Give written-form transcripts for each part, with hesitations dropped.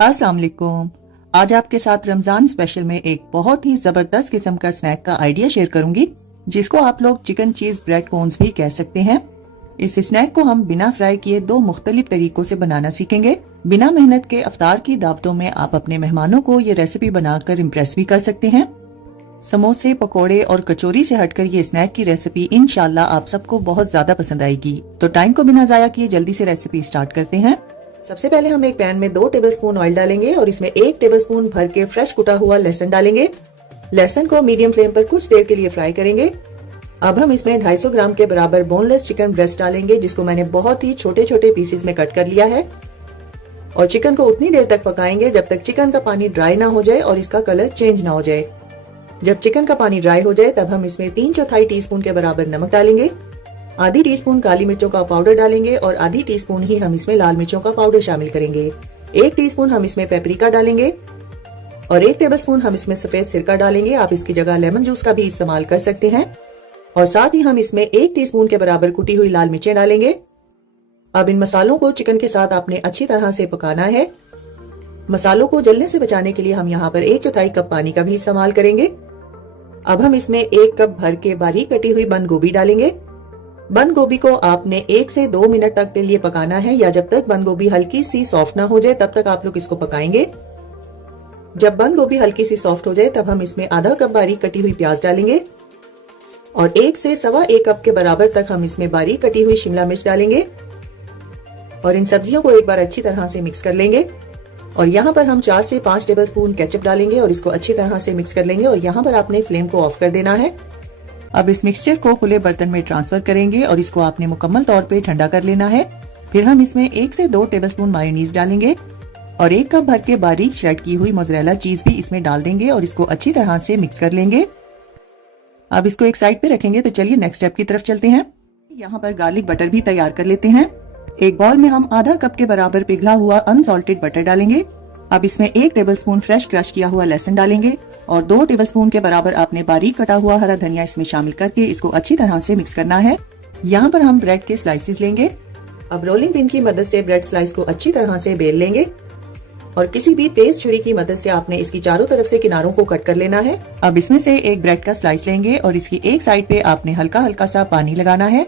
अस्सलाम वालेकुम। आज आपके साथ रमजान स्पेशल में एक बहुत ही जबरदस्त किस्म का स्नैक का आइडिया शेयर करूंगी, जिसको आप लोग चिकन चीज ब्रेड कोन्स भी कह सकते हैं। इस स्नैक को हम बिना फ्राई किए दो मुख्तलिफ तरीकों से बनाना सीखेंगे। बिना मेहनत के अफ्तार की दावतों में आप अपने मेहमानों को ये रेसिपी बनाकर इम्प्रेस भी कर सकते हैं। समोसे, पकोड़े और कचौरी से हटकर ये स्नैक की रेसिपी इंशाल्लाह आप सबको बहुत ज्यादा पसंद आएगी। तो टाइम को बिना जाया किए जल्दी से रेसिपी स्टार्ट करते हैं। सबसे पहले हम एक पैन में 2 टेबलस्पून ऑयल डालेंगे और इसमें 1 टेबलस्पून भर के फ्रेश कुटा हुआ लहसुन डालेंगे। लहसुन को मीडियम फ्लेम पर कुछ देर के लिए फ्राई करेंगे। अब हम इसमें 250 ग्राम के बराबर बोनलेस चिकन ब्रेस्ट डालेंगे, जिसको मैंने बहुत ही छोटे छोटे पीसेस में कट कर लिया है। और चिकन को उतनी देर तक पकाएंगे जब तक चिकन का पानी ड्राई ना हो जाए और इसका कलर चेंज ना हो जाए। जब चिकन का पानी ड्राई हो जाए तब हम इसमें 3/4 टीस्पून के बराबर नमक डालेंगे, आधी टीस्पून काली मिर्चों का पाउडर डालेंगे और आधी टीस्पून ही हम इसमें लाल मिर्चों का पाउडर शामिल करेंगे। 1 टीस्पून हम इसमें पेपरिका डालेंगे और 1 टेबलस्पून हम इसमें सफेद सिरका डालेंगे। आप इसकी जगह लेमन जूस का भी इस्तेमाल कर सकते हैं। और साथ ही हम इसमें 1 टीस्पून के बराबर कुटी हुई लाल मिर्चें डालेंगे। अब इन मसालों को चिकन के साथ आपने अच्छी तरह से पकाना है। मसालों को जलने से बचाने के लिए हम यहाँ पर 1/4 कप पानी का भी इस्तेमाल करेंगे। अब हम इसमें 1 कप भर के बारीक कटी हुई बंद गोभी डालेंगे। बंद गोभी को आपने 1 से 2 मिनट तक के लिए पकाना है, या जब तक बंद गोभी हल्की सी सॉफ्ट ना हो जाए तब तक आप लोग इसको पकाएंगे। जब बंद गोभी हल्की सी सॉफ्ट हो जाए तब हम इसमें आधा कप बारीक कटी हुई प्याज डालेंगे और 1 से 1.25 कप के बराबर तक हम इसमें बारीक कटी हुई शिमला मिर्च डालेंगे। और इन सब्जियों को एक बार अच्छी तरह से मिक्स कर लेंगे। और यहाँ पर हम 4 से 5 टेबलस्पून केचप डालेंगे और इसको अच्छी तरह से मिक्स कर लेंगे। और यहाँ पर आपने फ्लेम को ऑफ कर देना है। अब इस मिक्सचर को खुले बर्तन में ट्रांसफर करेंगे और इसको आपने मुकम्मल तौर पे ठंडा कर लेना है। फिर हम इसमें 1 से 2 टेबलस्पून मायोनीज डालेंगे और 1 कप भर के बारीक श्रेड की हुई मोज़रेला चीज भी इसमें डाल देंगे और इसको अच्छी तरह से मिक्स कर लेंगे। अब इसको एक साइड पे रखेंगे। तो चलिए नेक्स्ट स्टेप की तरफ चलते हैं। यहाँ पर गार्लिक बटर भी तैयार कर लेते हैं। एक बाउल में हम आधा कप के बराबर पिघला हुआ अनसॉल्टेड बटर डालेंगे। अब इसमें 1 टेबलस्पून फ्रेश क्रश किया हुआ लहसुन डालेंगे और 2 टेबलस्पून के बराबर आपने बारीक कटा हुआ हरा धनिया इसमें शामिल करके इसको अच्छी तरह से मिक्स करना है। यहाँ पर हम ब्रेड के स्लाइसेस लेंगे। अब रोलिंग पिन की मदद से ब्रेड स्लाइस को अच्छी तरह से बेल लेंगे और किसी भी तेज छुरी की मदद से आपने इसकी चारों तरफ से किनारों को कट कर लेना है। अब इसमें से एक ब्रेड का स्लाइस लेंगे और इसकी एक साइड पे आपने हल्का हल्का सा पानी लगाना है।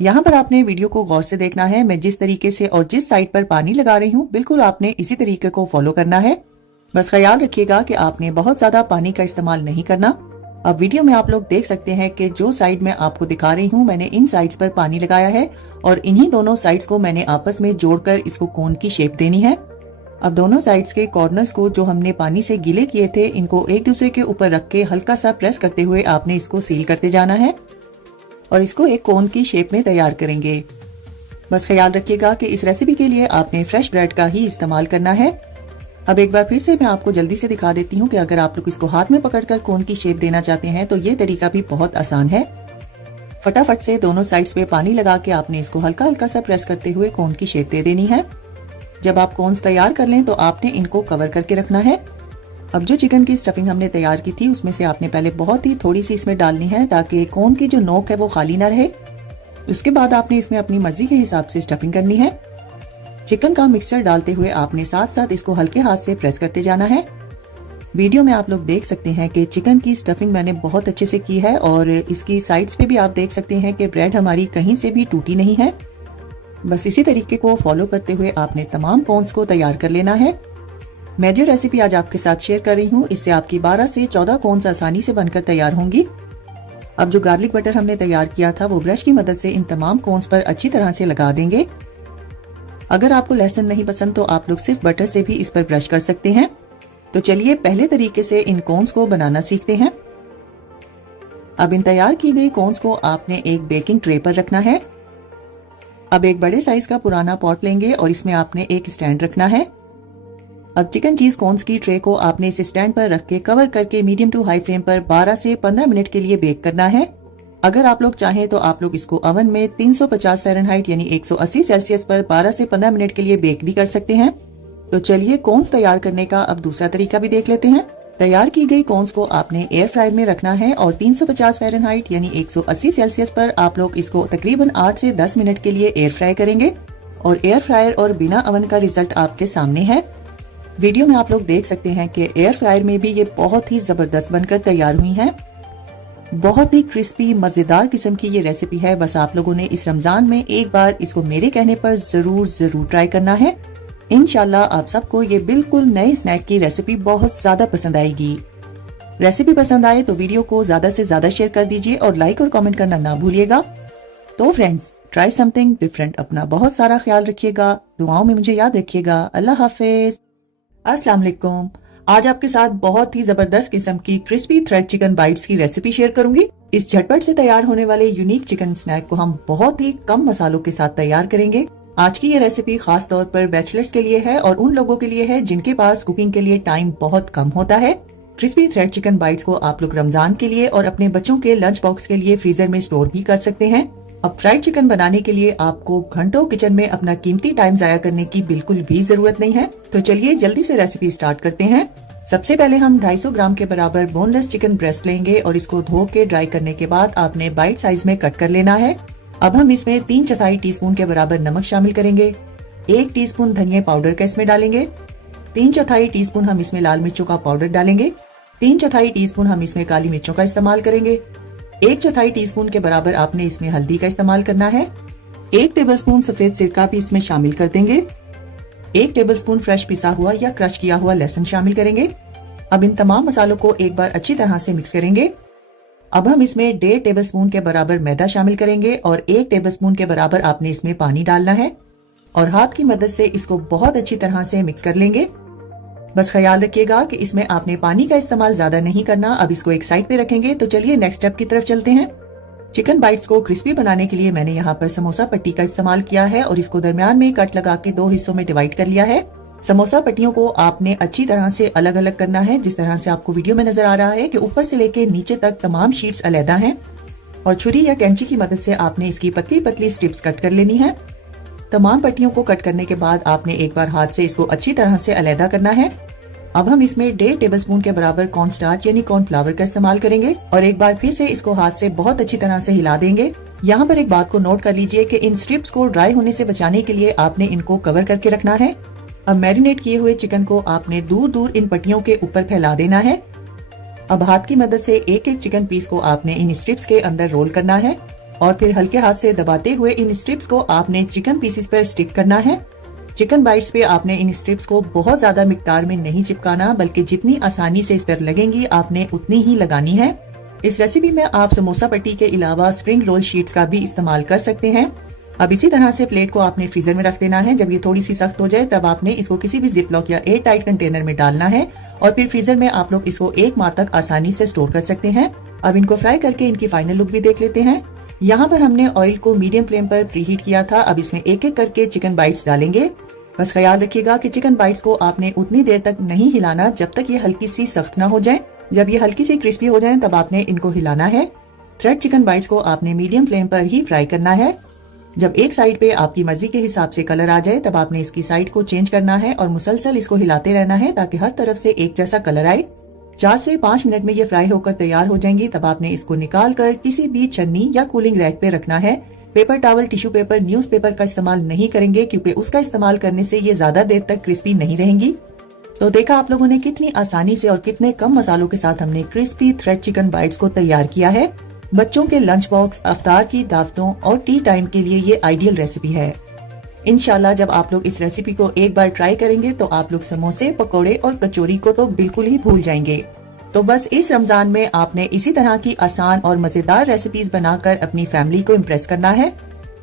यहाँ पर आपने वीडियो को गौर से देखना है। मैं जिस तरीके से और जिस साइड पर पानी लगा रही हूँ बिल्कुल आपने इसी तरीके को फॉलो करना है। बस ख्याल रखिएगा कि आपने बहुत ज्यादा पानी का इस्तेमाल नहीं करना। अब वीडियो में आप लोग देख सकते हैं कि जो साइड मैं आपको दिखा रही हूँ मैंने इन साइड्स पर पानी लगाया है और इन्हीं दोनों साइड्स को मैंने आपस में जोड़कर इसको कोन की शेप देनी है। अब दोनों साइड्स के कॉर्नर्स को जो हमने पानी से गीले किए थे इनको एक दूसरे के ऊपर रख के हल्का सा प्रेस करते हुए आपने इसको सील करते जाना है और इसको एक कोन की शेप में तैयार करेंगे। बस ख्याल रखिएगा कि इस रेसिपी के लिए आपने फ्रेश ब्रेड का ही इस्तेमाल करना है। अब एक बार फिर से मैं आपको जल्दी से दिखा देती हूँ कि अगर आप लोग इसको हाथ में पकड़कर कोन की शेप देना चाहते हैं तो ये तरीका भी बहुत आसान है। फटाफट से दोनों साइड्स पे पानी लगा के आपने इसको हल्का हल्का सा प्रेस करते हुए कोन की शेप दे देनी है। जब आप कोन्स तैयार कर लें तो आपने इनको कवर करके रखना है। अब जो चिकन की स्टफिंग हमने तैयार की थी उसमें से आपने पहले बहुत ही थोड़ी सी इसमें डालनी है ताकि कोन की जो नोक है वो खाली ना रहे। उसके बाद आपने इसमें अपनी मर्जी के हिसाब से स्टफिंग करनी है। चिकन का मिक्सचर डालते हुए आपने साथ साथ इसको हल्के हाथ से प्रेस करते जाना है। वीडियो में आप लोग देख सकते हैं कि चिकन की स्टफिंग मैंने बहुत अच्छे से की है और इसकी साइड्स पे भी आप देख सकते हैं कि ब्रेड हमारी कहीं से भी टूटी नहीं है। बस इसी तरीके को फॉलो करते हुए आपने तमाम कोन्स को तैयार कर लेना है। मैं जो रेसिपी आज आपके साथ शेयर कर रही हूँ इससे आपकी 12 से 14 कोन्स आसानी से बनकर तैयार होंगी। अब जो गार्लिक बटर हमने तैयार किया था वो ब्रश की मदद से इन तमाम कोन्स पर अच्छी तरह से लगा देंगे। अगर आपको लहसुन नहीं पसंद तो आप लोग सिर्फ बटर से भी इस पर ब्रश कर सकते हैं। तो चलिए पहले तरीके से इन कोन्स को बनाना सीखते हैं। अब इन तैयार की गई कोन्स को आपने एक बेकिंग ट्रे पर रखना है। अब एक बड़े साइज का पुराना पॉट लेंगे और इसमें आपने एक स्टैंड रखना है। अब चिकन चीज कोन्स की ट्रे को आपने इस स्टैंड पर रख के कवर करके मीडियम टू हाई फ्लेम पर 12 से 15 मिनट के लिए बेक करना है। अगर आप लोग चाहें तो आप लोग इसको ओवन में 350 फ़ारेनहाइट यानी 180 सेल्सियस पर 12 से 15 मिनट के लिए बेक भी कर सकते हैं। तो चलिए कोन्स तैयार करने का अब दूसरा तरीका भी देख लेते हैं। तैयार की गई कोन्स को आपने एयर फ्रायर में रखना है और 350 फ़ारेनहाइट यानी 180 सेल्सियस पर आप लोग इसको तकरीबन 8 से 10 मिनट के लिए एयर फ्राई करेंगे और एयर फ्रायर और बिना ओवन का रिजल्ट आपके सामने है। वीडियो में आप लोग देख सकते हैं कि एयर फ्रायर में भी ये बहुत ही जबरदस्त बनकर तैयार हुई हैं। बहुत ही क्रिस्पी मजेदार किस्म की ये रेसिपी है। बस आप लोगों ने इस रमजान में एक बार इसको मेरे कहने पर जरूर ट्राई करना है। इंशाल्लाह आप सबको ये बिल्कुल नए स्नैक की रेसिपी बहुत ज्यादा पसंद आएगी। रेसिपी पसंद आए तो वीडियो को ज्यादा से ज्यादा शेयर कर दीजिए और लाइक और कमेंट करना ना भूलिएगा। तो फ्रेंड्स, ट्राई समथिंग डिफरेंट। अपना बहुत सारा ख्याल रखिएगा, दुआओं में मुझे याद रखिएगा। अल्लाह हाफिज। अस्सलाम वालेकुम। आज आपके साथ बहुत ही जबरदस्त किस्म की क्रिस्पी थ्रेड चिकन बाइट्स की रेसिपी शेयर करूंगी। इस झटपट से तैयार होने वाले यूनिक चिकन स्नैक को हम बहुत ही कम मसालों के साथ तैयार करेंगे। आज की ये रेसिपी खास तौर पर बैचलर्स के लिए है और उन लोगों के लिए है जिनके पास कुकिंग के लिए टाइम बहुत कम होता है। क्रिस्पी थ्रेड चिकन बाइट्स को आप लोग रमजान के लिए और अपने बच्चों के लंच बॉक्स के लिए फ्रीजर में स्टोर भी कर सकते हैं। अब फ्राइड चिकन बनाने के लिए आपको घंटों किचन में अपना कीमती टाइम जाया करने की बिल्कुल भी जरूरत नहीं है। तो चलिए जल्दी से रेसिपी स्टार्ट करते हैं। सबसे पहले हम 250 ग्राम के बराबर बोनलेस चिकन ब्रेस्ट लेंगे और इसको धो के ड्राई करने के बाद आपने बाइट साइज में कट कर लेना है। अब हम इसमें 3/4 टीस्पून के बराबर नमक शामिल करेंगे। 1 टीस्पून धनिया पाउडर का इसमें डालेंगे। 3/4 टीस्पून हम इसमें लाल मिर्चों का पाउडर डालेंगे। 3/4 टीस्पून हम इसमें काली मिर्चों का इस्तेमाल करेंगे। 1/4 टीस्पून के बराबर आपने इसमें हल्दी का इस्तेमाल करना है। 1 टेबलस्पून सफेद सिरका भी इसमें शामिल कर देंगे। 1 टेबलस्पून फ्रेश पिसा हुआ या क्रश किया हुआ लहसुन शामिल करेंगे। अब इन तमाम मसालों को एक बार अच्छी तरह से मिक्स करेंगे। अब हम इसमें 1.5 टेबलस्पून के बराबर मैदा शामिल करेंगे और 1 टेबलस्पून के बराबर आपने इसमें पानी डालना है और हाथ की मदद से इसको बहुत अच्छी तरह से मिक्स कर लेंगे। बस ख्याल रखिएगा कि इसमें आपने पानी का इस्तेमाल ज्यादा नहीं करना। अब इसको एक साइड पे रखेंगे। तो चलिए नेक्स्ट स्टेप की तरफ चलते हैं। चिकन बाइट्स को क्रिस्पी बनाने के लिए मैंने यहाँ पर समोसा पट्टी का इस्तेमाल किया है और इसको दरमियान में कट लगा के 2 हिस्सों में डिवाइड कर लिया है। समोसा पट्टियों को आपने अच्छी तरह से अलग अलग करना है, जिस तरह से आपको वीडियो में नजर आ रहा है कि ऊपर से लेके नीचे तक तमाम शीट्स अलहदा हैं और छुरी या कैंची की मदद से आपने इसकी पतली पतली स्ट्रिप्स कट कर लेनी है। तमाम पट्टियों को कट करने के बाद आपने एक बार हाथ से इसको अच्छी तरह से अलहदा करना है। अब हम इसमें 1.5 टेबलस्पून के बराबर कॉर्नस्टार्च यानी कॉर्नफ्लावर का इस्तेमाल करेंगे और एक बार फिर से इसको हाथ से बहुत अच्छी तरह से हिला देंगे। यहाँ पर एक बात को नोट कर लीजिए कि इन स्ट्रिप्स को ड्राई होने से बचाने के लिए आपने इनको कवर करके रखना है। अब मैरिनेट किए हुए चिकन को आपने दूर दूर इन पट्टियों के ऊपर फैला देना है। अब हाथ की मदद से एक एक चिकन पीस को आपने इन स्ट्रिप्स के अंदर रोल करना है और फिर हल्के हाथ से दबाते हुए इन स्ट्रिप्स को आपने चिकन पीसेस पर स्टिक करना है। चिकन बाइट्स पे आपने इन स्ट्रिप्स को बहुत ज्यादा मिकदार में नहीं चिपकाना, बल्कि जितनी आसानी से इस पर लगेंगी आपने उतनी ही लगानी है। इस रेसिपी में आप समोसा पट्टी के अलावा स्प्रिंग रोल शीट्स का भी इस्तेमाल कर सकते हैं। अब इसी तरह से प्लेट को आपने फ्रीजर में रख देना है। जब ये थोड़ी सी सख्त हो जाए तब आपने इसको किसी भी जिप लॉक या एयर टाइट कंटेनर में डालना है और फिर फ्रीजर में आप लोग इसको 1 माह तक आसानी से स्टोर कर सकते हैं। अब इनको फ्राई करके इनकी फाइनल लुक भी देख लेते हैं। यहाँ पर हमने ऑयल को मीडियम फ्लेम पर प्रीहीट किया था। अब इसमें एक एक करके चिकन बाइट्स डालेंगे। बस ख्याल रखिएगा कि चिकन बाइट्स को आपने उतनी देर तक नहीं हिलाना जब तक ये हल्की सी सख्त ना हो जाए। जब ये हल्की सी क्रिस्पी हो जाए तब आपने इनको हिलाना है। थ्रेड चिकन बाइट्स को आपने मीडियम फ्लेम पर ही फ्राई करना है। जब एक साइड पे आपकी मर्जी के हिसाब से कलर आ जाए तब आपने इसकी साइड को चेंज करना है और मुसलसल इसको हिलाते रहना है ताकि हर तरफ से एक जैसा कलर आए। 4 से 5 मिनट में ये फ्राई होकर तैयार हो जाएंगी। तब आपने इसको निकाल कर किसी भी छन्नी या कूलिंग रैक पे रखना है। Paper towel, tissue paper, news paper का इस्तेमाल नहीं करेंगे क्योंकि उसका इस्तेमाल करने से ये ज्यादा देर तक क्रिस्पी नहीं रहेंगी। तो देखा आप लोगों ने कितनी आसानी से और कितने कम मसालों के साथ हमने क्रिस्पी थ्रेड चिकन बाइट्स को तैयार किया है। बच्चों के लंच बॉक्स, अफ्तार की दावतों और टी टाइम के लिए ये आइडियल रेसिपी है। इंशाल्लाह जब आप लोग इस रेसिपी को एक बार ट्राई करेंगे तो आप लोग समोसे, पकोड़े और कचौरी को तो बिल्कुल ही भूल जाएंगे। तो बस इस रमजान में आपने इसी तरह की आसान और मजेदार रेसिपीज बनाकर अपनी फैमिली को इम्प्रेस करना है।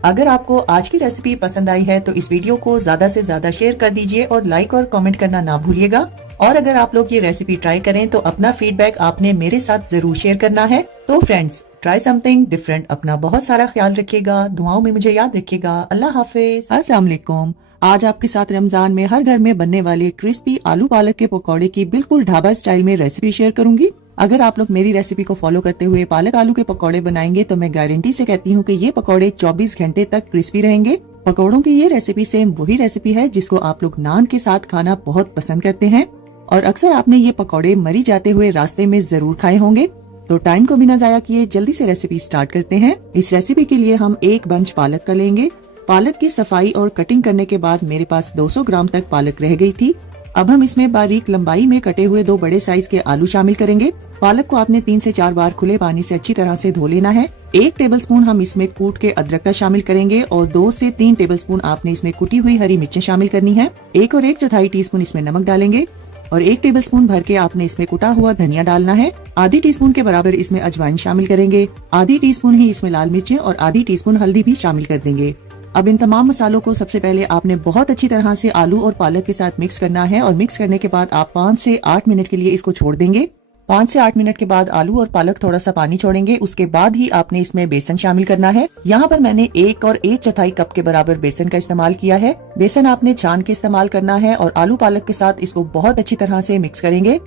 अगर आपको आज की रेसिपी पसंद आई है तो इस वीडियो को ज्यादा से ज्यादा शेयर कर दीजिए और लाइक और कमेंट करना ना भूलिएगा। और अगर आप लोग ये रेसिपी ट्राई करें तो अपना फीडबैक आपने मेरे साथ जरूर शेयर करना है। तो फ्रेंड्स, ट्राई समथिंग डिफरेंट। अपना बहुत सारा ख्याल रखिएगा, दुआओं में मुझे याद रखिएगा। अल्लाह हाफिज। अस्सलाम वालेकुम। आज आपके साथ रमजान में हर घर में बनने वाले क्रिस्पी आलू पालक के पकौड़े की बिल्कुल ढाबा स्टाइल में रेसिपी शेयर करूंगी। अगर आप लोग मेरी रेसिपी को फॉलो करते हुए पालक आलू के पकौड़े बनाएंगे तो मैं गारंटी से कहती हूँ कि ये पकौड़े 24 घंटे तक क्रिस्पी रहेंगे। पकौड़ों की ये रेसिपी सेम वही रेसिपी है जिसको आप लोग नान के साथ खाना बहुत पसंद करते हैं और अक्सर आपने ये पकौड़े मरी जाते हुए रास्ते में जरूर खाए होंगे। तो टाइम को बिना जाया किए जल्दी से रेसिपी स्टार्ट करते हैं। इस रेसिपी के लिए हम 1 बंच पालक का लेंगे। पालक की सफाई और कटिंग करने के बाद मेरे पास 200 ग्राम तक पालक रह गई थी। अब हम इसमें बारीक लंबाई में कटे हुए 2 बड़े साइज के आलू शामिल करेंगे। पालक को आपने 3 से 4 बार खुले पानी से अच्छी तरह से धो लेना है। 1 टेबलस्पून हम इसमें कूट के अदरक का शामिल करेंगे और 2 से 3 टेबलस्पून आपने इसमें कुटी हुई हरी मिर्चें शामिल करनी है। 1 और 1/4 टीस्पून इसमें नमक डालेंगे और 1 टेबलस्पून भर के आपने इसमें कुटा हुआ धनिया डालना है। आधी टीस्पून के बराबर इसमें अजवाइन शामिल करेंगे। आधी टीस्पून ही इसमें लाल मिर्चें और आधी टीस्पून हल्दी भी शामिल कर देंगे। अब इन तमाम मसालों को सबसे पहले आपने बहुत अच्छी तरह से आलू और पालक के साथ मिक्स करना है और मिक्स करने के बाद आप 5 से 8 मिनट के लिए इसको छोड़ देंगे। 5 से 8 मिनट के बाद आलू और पालक थोड़ा सा पानी छोड़ेंगे। उसके बाद ही आपने इसमें बेसन शामिल करना है। यहाँ पर मैंने 1 और 1/4 कप के बराबर बेसन का इस्तेमाल किया है। बेसन आपने छान के इस्तेमाल करना है और आलू पालक के साथ इसको बहुत अच्छी तरह से मिक्स करेंगे।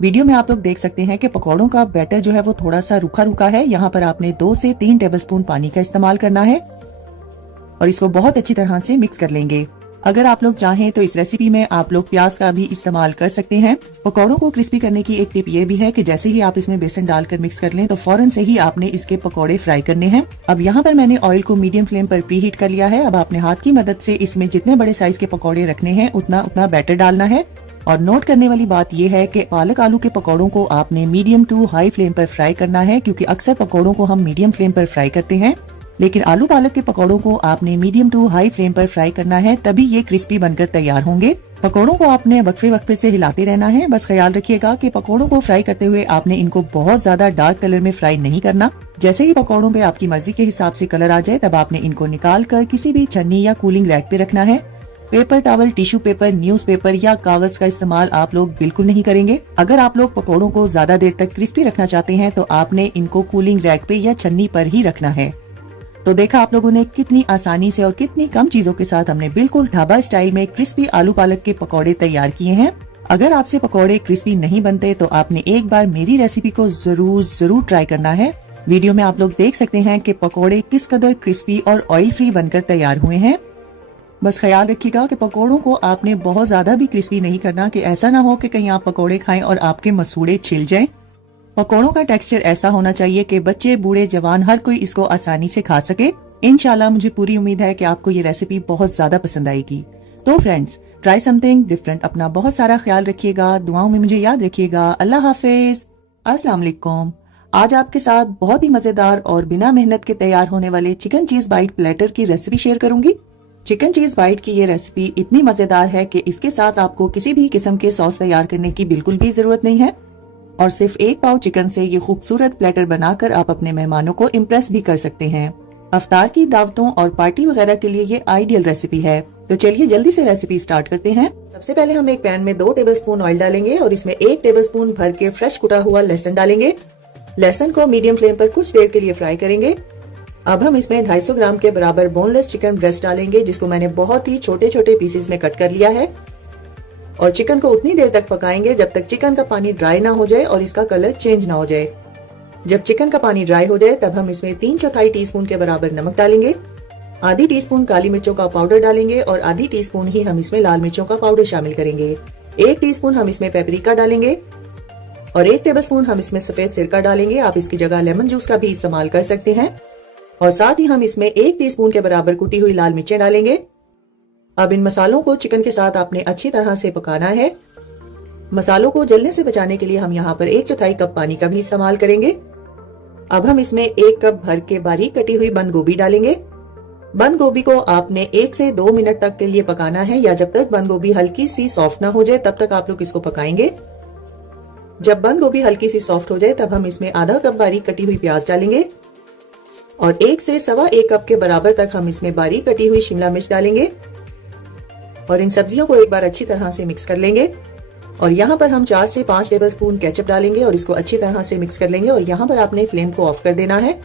वीडियो में आप लोग देख सकते हैं कि पकौड़ों का बैटर जो है वो थोड़ा सा रूखा रूखा है। यहाँ पर आपने 2 से 3 टेबलस्पून पानी का इस्तेमाल करना है और इसको बहुत अच्छी तरह से मिक्स कर लेंगे। अगर आप लोग चाहें तो इस रेसिपी में आप लोग प्याज का भी इस्तेमाल कर सकते हैं। पकौड़ों को क्रिस्पी करने की एक टिप ये भी है कि जैसे ही आप इसमें बेसन डालकर मिक्स कर लें तो फौरन से ही आपने इसके पकौड़े फ्राई करने हैं। अब यहाँ पर मैंने ऑयल को मीडियम फ्लेम पर प्री हीट कर लिया है। अब आपने हाथ की मदद से इसमें जितने बड़े साइज के पकौड़े रखने हैं उतना बैटर डालना है। और नोट करने वाली बात यह है कि पालक आलू के पकौड़ों को आपने मीडियम टू हाई फ्लेम पर फ्राई करना है, क्योंकि अक्सर पकौड़ों को हम मीडियम फ्लेम पर फ्राई करते हैं, लेकिन आलू पालक के पकौड़ों को आपने मीडियम टू हाई फ्लेम पर फ्राई करना है, तभी ये क्रिस्पी बनकर तैयार होंगे। पकौड़ों को आपने वक्फे वक्फे से हिलाते रहना है। बस ख्याल रखिएगा कि पकौड़ों को फ्राई करते हुए आपने इनको बहुत ज्यादा डार्क कलर में फ्राई नहीं करना। जैसे ही पकौड़ों पे आपकी मर्जी के हिसाब से कलर आ जाए तब आपने इनको निकाल कर किसी भी छन्नी या कूलिंग रैक पे रखना है। Paper towel, tissue paper, newspaper या कागज का इस्तेमाल आप लोग बिल्कुल नहीं करेंगे। अगर आप लोग पकौड़ों को ज्यादा देर तक क्रिस्पी रखना चाहते हैं तो आपने इनको कूलिंग रैक पे या छन्नी पर ही रखना है। तो देखा आप लोगों ने कितनी आसानी से और कितनी कम चीजों के साथ हमने बिल्कुल ढाबा स्टाइल में क्रिस्पी आलू पालक के पकौड़े तैयार किए हैं। अगर आपसे पकौड़े क्रिस्पी नहीं बनते तो आपने एक बार मेरी रेसिपी को जरूर ट्राई करना है। वीडियो में आप लोग देख सकते हैं कि पकौड़े किस कदर क्रिस्पी और ऑयल फ्री बनकर तैयार हुए हैं। बस ख्याल रखिएगा कि पकौड़ों को आपने बहुत ज्यादा भी क्रिस्पी नहीं करना कि ऐसा ना हो कि कहीं आप पकौड़े खाएं और आपके मसूड़े छिल जाएं। पकौड़ों का टेक्सचर ऐसा होना चाहिए कि बच्चे, बूढ़े, जवान हर कोई इसको आसानी से खा सके। इंशाल्लाह मुझे पूरी उम्मीद है कि आपको ये रेसिपी बहुत ज्यादा पसंद आएगी। तो फ्रेंड्स, ट्राई समथिंग डिफरेंट। अपना बहुत सारा ख्याल रखिएगा, दुआओं में मुझे याद रखिएगा। अल्लाह हाफिज, अस्सलाम वालेकुम। आज आपके साथ बहुत ही मजेदार और बिना मेहनत के तैयार होने वाले चिकन चीज बाइट प्लेटर की रेसिपी शेयर करूंगी। चिकन चीज बाइट की ये रेसिपी इतनी मजेदार है कि इसके साथ आपको किसी भी किस्म के सॉस तैयार करने की बिल्कुल भी जरूरत नहीं है और सिर्फ 1 पाव चिकन से ये खूबसूरत प्लेटर बनाकर आप अपने मेहमानों को इम्प्रेस भी कर सकते हैं। अफ्तार की दावतों और पार्टी वगैरह के लिए ये आइडियल रेसिपी है। तो चलिए जल्दी से रेसिपी स्टार्ट करते हैं। सबसे पहले हम एक पैन में 2 टेबलस्पून ऑयल डालेंगे और इसमें 1 टेबलस्पून भर के फ्रेश कुटा हुआ लहसुन डालेंगे। लहसुन को मीडियम फ्लेम पर कुछ देर के लिए फ्राई करेंगे। अब हम इसमें 250 ग्राम के बराबर बोनलेस चिकन ब्रेस्ट डालेंगे, जिसको मैंने बहुत ही छोटे छोटे पीसेस में कट कर लिया है। और चिकन को उतनी देर तक पकाएंगे जब तक चिकन का पानी ड्राई ना हो जाए और इसका कलर चेंज ना हो जाए। जब चिकन का पानी ड्राई हो जाए तब हम इसमें 3/4 टीस्पून के बराबर नमक डालेंगे। आधी टीस्पून काली मिर्चों का पाउडर डालेंगे और आधी टीस्पून ही हम इसमें लाल मिर्चों का पाउडर शामिल करेंगे। 1 टीस्पून हम इसमें पेपरिका डालेंगे और 1 टेबलस्पून हम इसमें सफेद सिरका डालेंगे। आप इसकी जगह लेमन जूस का भी इस्तेमाल कर सकते हैं। और साथ ही हम इसमें 1 टीस्पून के बराबर कुटी हुई लाल मिर्चें डालेंगे। अब इन मसालों को चिकन के साथ आपने अच्छी तरह से पकाना है। मसालों को जलने से बचाने के लिए हम यहाँ पर 1/4 कप पानी का भी इस्तेमाल करेंगे। अब हम इसमें 1 कप भर के बारीक कटी हुई बंद गोभी डालेंगे। बंद गोभी को आपने 1 से 2 मिनट तक के लिए पकाना है, या जब तक बंद गोभी हल्की सी सॉफ्ट ना हो जाए तब तक आप लोग इसको पकाएंगे। जब बंद गोभी हल्की सी सॉफ्ट हो जाए तब हम इसमें आधा कप बारीक कटी हुई प्याज डालेंगे और 1 से 1.25 कप के बराबर तक हम इसमें बारीक कटी हुई शिमला मिर्च डालेंगे और इन सब्जियों को एक बार अच्छी तरह से मिक्स कर लेंगे। और यहाँ पर हम 4 से 5 टेबलस्पून केचप डालेंगे और इसको अच्छी तरह से मिक्स कर लेंगे और यहाँ पर आपने फ्लेम को ऑफ कर देना है।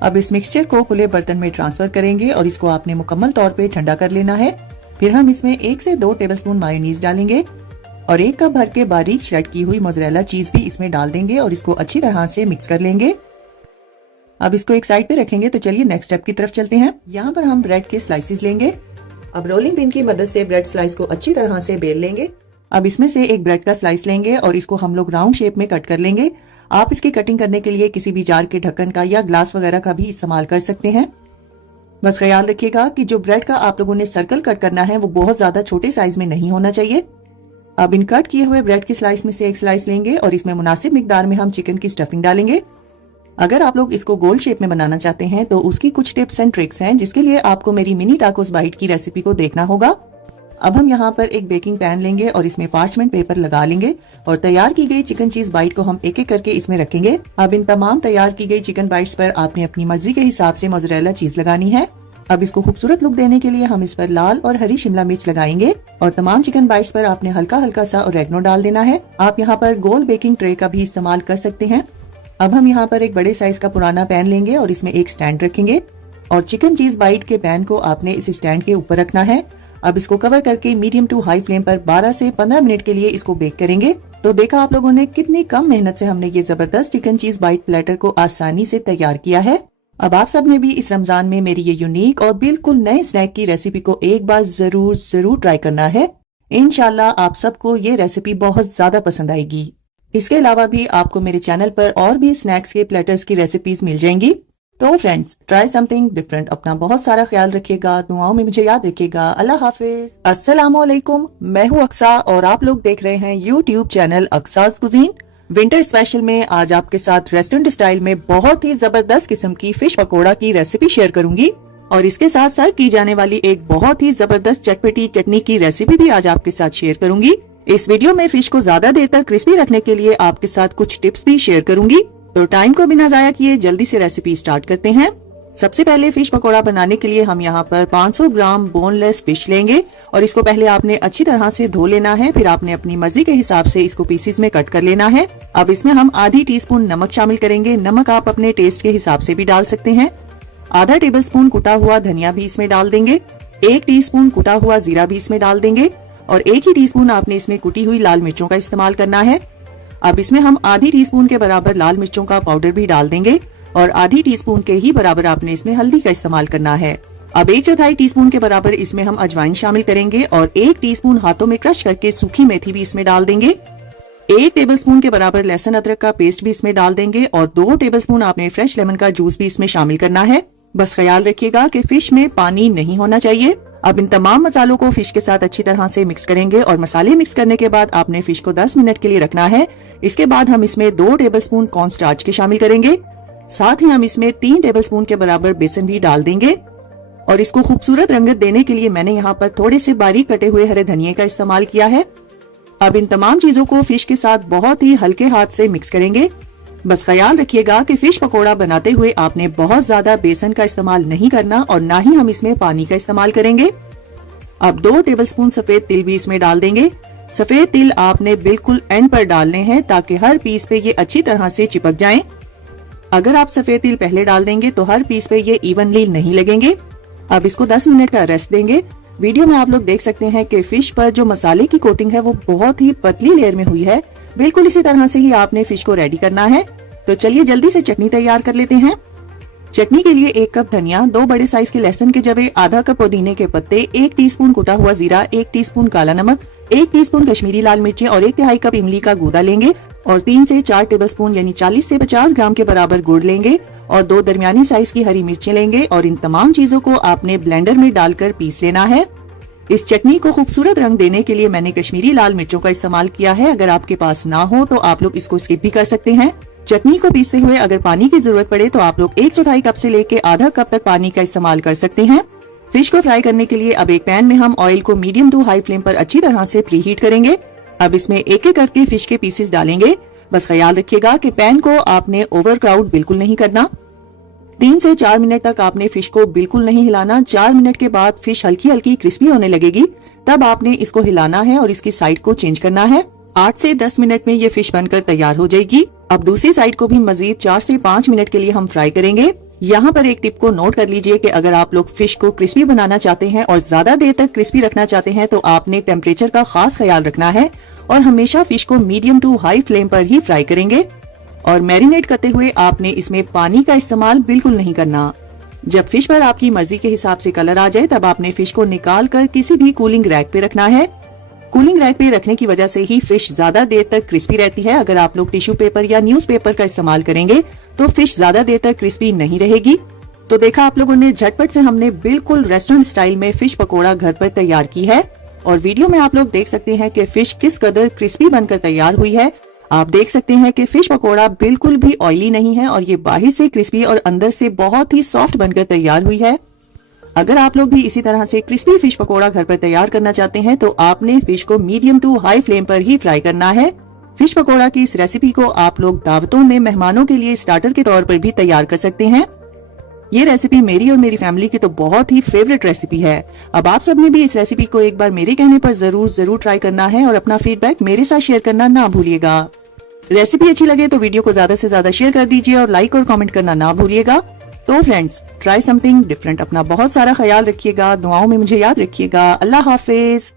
अब इस मिक्सचर को खुले बर्तन में ट्रांसफर करेंगे और इसको आपने मुकम्मल तौर पे ठंडा कर लेना है। फिर हम इसमें 1 से 2 टेबलस्पून मायोनीज डालेंगे और 1 कप भर के बारीक श्रेड की हुई मोज़रेला चीज भी इसमें डाल देंगे और इसको अच्छी तरह से मिक्स कर लेंगे। अब इसको एक साइड पे रखेंगे। तो चलिए नेक्स्ट स्टेप की तरफ चलते हैं। यहाँ पर हम ब्रेड के स्लाइसेस लेंगे। अब रोलिंग पिन की मदद से ब्रेड स्लाइस को अच्छी तरह से बेल लेंगे। अब इसमें से एक ब्रेड का स्लाइस लेंगे और इसको हम लोग राउंड शेप में कट कर लेंगे। आप इसकी कटिंग करने के लिए किसी भी जार के ढक्कन का या ग्लास वगैरह का भी इस्तेमाल कर सकते हैं। बस ख्याल रखिएगा कि जो ब्रेड का आप लोगों ने सर्कल कट करना है वो बहुत ज्यादा छोटे साइज में नहीं होना चाहिए। अब इन कट किए हुए ब्रेड की स्लाइस में से एक स्लाइस लेंगे और इसमें मुनासिब मिकदार में हम चिकन की स्टफिंग डालेंगे। अगर आप लोग इसको गोल शेप में बनाना चाहते हैं तो उसकी कुछ टिप्स एंड ट्रिक्स हैं, जिसके लिए आपको मेरी मिनी टाकोस बाइट की रेसिपी को देखना होगा। अब हम यहाँ पर एक बेकिंग पैन लेंगे और इसमें पार्चमेंट पेपर लगा लेंगे और तैयार की गई चिकन चीज बाइट को हम एक एक करके इसमें रखेंगे। अब इन तमाम तैयार की गई चिकन बाइट्स पर आपने अपनी मर्जी के हिसाब से मोज़रेला चीज लगानी है। अब इसको खूबसूरत लुक देने के लिए हम इस पर लाल और हरी शिमला मिर्च लगाएंगे और तमाम चिकन बाइट्स पर आपने हल्का हल्का सा ऑरेगनो डाल देना है। आप यहाँ पर गोल बेकिंग ट्रे का भी इस्तेमाल कर सकते हैं। अब हम यहाँ पर एक बड़े साइज का पुराना पैन लेंगे और इसमें एक स्टैंड रखेंगे और चिकन चीज बाइट के पैन को आपने इस स्टैंड के ऊपर रखना है। अब इसको कवर करके मीडियम टू हाई फ्लेम पर 12 से 15 मिनट के लिए इसको बेक करेंगे। तो देखा आप लोगों ने कितनी कम मेहनत से हमने ये जबरदस्त चिकन चीज बाइट प्लेटर को आसानी से तैयार किया है। अब आप सब ने भी इस रमजान में मेरी ये यूनिक और बिल्कुल नए स्नैक की रेसिपी को एक बार जरूर ट्राई करना है। इंशाल्लाह आप सबको ये रेसिपी बहुत ज्यादा पसंद आएगी। इसके अलावा भी आपको मेरे चैनल पर और भी स्नैक्स के प्लेटर्स की रेसिपीज मिल जाएंगी। तो फ्रेंड्स, ट्राई समथिंग डिफरेंट। अपना बहुत सारा ख्याल रखिएगा, दुआओं में मुझे याद रखिएगा। अल्लाह हाफिज। अस्सलामुअलैकुम, मैं हूँ अक्सा और आप लोग देख रहे हैं यूट्यूब चैनल अक्साज कुजीन। विंटर स्पेशल में आज आपके साथ रेस्टोरेंट स्टाइल में बहुत ही जबरदस्त किस्म की फिश पकोड़ा की रेसिपी शेयर करूंगी और इसके साथ सर्व की जाने वाली एक बहुत ही जबरदस्त चटपटी चटनी की रेसिपी भी आज आपके साथ शेयर करूंगी। इस वीडियो में फिश को ज्यादा देर तक क्रिस्पी रखने के लिए आपके साथ कुछ टिप्स भी शेयर करूंगी। तो टाइम को बिना जाया किए जल्दी से रेसिपी स्टार्ट करते हैं। सबसे पहले फिश पकोड़ा बनाने के लिए हम यहाँ पर 500 ग्राम बोनलेस फिश लेंगे और इसको पहले आपने अच्छी तरह से धो लेना है। फिर आपने अपनी मर्जी के हिसाब से इसको पीसेस में कट कर लेना है। अब इसमें हम आधी टीस्पून नमक शामिल करेंगे। नमक आप अपने टेस्ट के हिसाब से भी डाल सकते हैं। आधा टेबलस्पून कुटा हुआ धनिया भी इसमें डाल देंगे। 1 टीस्पून कुटा हुआ जीरा भी इसमें डाल देंगे और 1 ही टीस्पून आपने इसमें कुटी हुई लाल मिर्चों का इस्तेमाल करना है। अब इसमें हम आधी टीस्पून के बराबर लाल मिर्चों का पाउडर भी डाल देंगे और आधी टीस्पून के ही बराबर आपने इसमें हल्दी का इस्तेमाल करना है। अब 1/4 टीस्पून के बराबर इसमें हम अजवाइन शामिल करेंगे और 1 टीस्पून हाथों में क्रश करके सूखी मेथी भी इसमें डाल देंगे। 1 टेबलस्पून के बराबर लहसुन अदरक का पेस्ट भी इसमें डाल देंगे और 2 टेबलस्पून आपने फ्रेश लेमन का जूस भी इसमें शामिल करना है। बस ख्याल रखिएगा कि फिश में पानी नहीं होना चाहिए। अब इन तमाम मसालों को फिश के साथ अच्छी तरह से मिक्स करेंगे और मसाले मिक्स करने के बाद आपने फिश को 10 मिनट के लिए रखना है। इसके बाद हम इसमें 2 टेबलस्पून कॉर्न स्टार्च के शामिल करेंगे। साथ ही हम इसमें 3 टेबलस्पून के बराबर बेसन भी डाल देंगे और इसको खूबसूरत रंगत देने के लिए मैंने यहाँ पर थोड़े से बारीक कटे हुए हरे धनिये का इस्तेमाल किया है। अब इन तमाम चीजों को फिश के साथ बहुत ही हल्के हाथ से मिक्स करेंगे। बस ख्याल रखिएगा कि फिश पकोड़ा बनाते हुए आपने बहुत ज्यादा बेसन का इस्तेमाल नहीं करना और ना ही हम इसमें पानी का इस्तेमाल करेंगे। अब 2 टेबलस्पून सफेद तिल भी इसमें डाल देंगे। सफेद तिल आपने बिल्कुल एंड पर डालने हैं ताकि हर पीस पे ये अच्छी तरह से चिपक जाएं। अगर आप सफेद तिल पहले डाल देंगे तो हर पीस पे ये इवनली नहीं लगेंगे। अब इसको 10 मिनट का रेस्ट देंगे। वीडियो में आप लोग देख सकते हैं कि फिश पर जो मसाले की कोटिंग है वो बहुत ही पतली लेयर में हुई है। बिल्कुल इसी तरह से ही आपने फिश को रेडी करना है। तो चलिए जल्दी से चटनी तैयार कर लेते हैं। चटनी के लिए 1 कप धनिया, 2 बड़े साइज के लहसुन के जवे, आधा कप पुदीने के पत्ते, 1 टीस्पून कुटा हुआ जीरा, 1 टीस्पून काला नमक, 1 टीस्पून कश्मीरी लाल मिर्चें और 1/2 कप इमली का गूदा लेंगे और 3 से 4 टेबलस्पून यानी 40 से 50 ग्राम के बराबर गुड़ लेंगे और 2 दरमियानी साइज की हरी मिर्चें लेंगे और इन तमाम चीजों को आपने ब्लेंडर में डालकर पीस लेना है। इस चटनी को खूबसूरत रंग देने के लिए मैंने कश्मीरी लाल मिर्चों का इस्तेमाल किया है। अगर आपके पास ना हो तो आप लोग इसको स्किप भी कर सकते हैं। चटनी को पीसते हुए अगर पानी की जरूरत पड़े तो आप लोग 1/4 कप से लेके आधा कप तक पानी का इस्तेमाल कर सकते हैं। फिश को फ्राई करने के लिए अब एक पैन में हम ऑयल को मीडियम टू हाई फ्लेम पर अच्छी तरह से प्री हीट करेंगे। अब इसमें एक एक करके फिश के पीसेस डालेंगे। बस ख्याल रखिएगा कि पैन को आपने ओवर क्राउड बिल्कुल नहीं करना। 3 से 4 मिनट तक आपने फिश को बिल्कुल नहीं हिलाना। 4 मिनट के बाद फिश हल्की हल्की क्रिस्पी होने लगेगी, तब आपने इसको हिलाना है और इसकी साइड को चेंज करना है। 8 से 10 मिनट में ये फिश बनकर तैयार हो जाएगी। अब दूसरी साइड को भी मजीद 4 से 5 मिनट के लिए हम फ्राई करेंगे। यहाँ पर एक टिप को नोट कर लीजिए कि अगर आप लोग फिश को क्रिस्पी बनाना चाहते हैं और ज्यादा देर तक क्रिस्पी रखना चाहते हैं तो आपने टेम्परेचर का खास ख्याल रखना है और हमेशा फिश को मीडियम टू हाई फ्लेम पर ही फ्राई करेंगे। और मैरिनेट करते हुए आपने इसमें पानी का इस्तेमाल बिल्कुल नहीं करना। जब फिश पर आपकी मर्जी के हिसाब से कलर आ जाए तब आपने फिश को निकाल कर किसी भी कूलिंग रैक पे रखना है। कूलिंग रैक पे रखने की वजह से ही फिश ज्यादा देर तक क्रिस्पी रहती है। अगर आप लोग टिश्यू पेपर या न्यूज़पेपर का इस्तेमाल करेंगे तो फिश ज्यादा देर तक क्रिस्पी नहीं रहेगी। तो देखा आप लोगों ने, झटपट से हमने बिल्कुल रेस्टोरेंट स्टाइल में फिश पकोड़ा घर पर तैयार की है। और वीडियो में आप लोग देख सकते हैं कि फिश किस कदर क्रिस्पी बनकर तैयार हुई है। आप देख सकते हैं कि फिश पकोड़ा बिल्कुल भी ऑयली नहीं है और ये बाहर से क्रिस्पी और अंदर से बहुत ही सॉफ्ट बनकर तैयार हुई है। अगर आप लोग भी इसी तरह से क्रिस्पी फिश पकोड़ा घर पर तैयार करना चाहते हैं तो आपने फिश को मीडियम टू हाई फ्लेम पर ही फ्राई करना है। फिश पकोड़ा की इस रेसिपी को आप लोग दावतों में मेहमानों के लिए स्टार्टर के तौर पर भी तैयार कर सकते हैं। ये रेसिपी मेरी और मेरी फैमिली की तो बहुत ही फेवरेट रेसिपी है। अब आप सबने भी इस रेसिपी को एक बार मेरे कहने पर जरूर ट्राई करना है और अपना फीडबैक मेरे साथ शेयर करना ना भूलिएगा। रेसिपी अच्छी लगे तो वीडियो को ज्यादा से ज्यादा शेयर कर दीजिए और लाइक और कमेंट करना ना भूलिएगा। तो फ्रेंड्स, ट्राई समथिंग डिफरेंट। अपना बहुत सारा ख्याल रखिएगा, दुआओं में मुझे याद रखिएगा। अल्लाह हाफिज।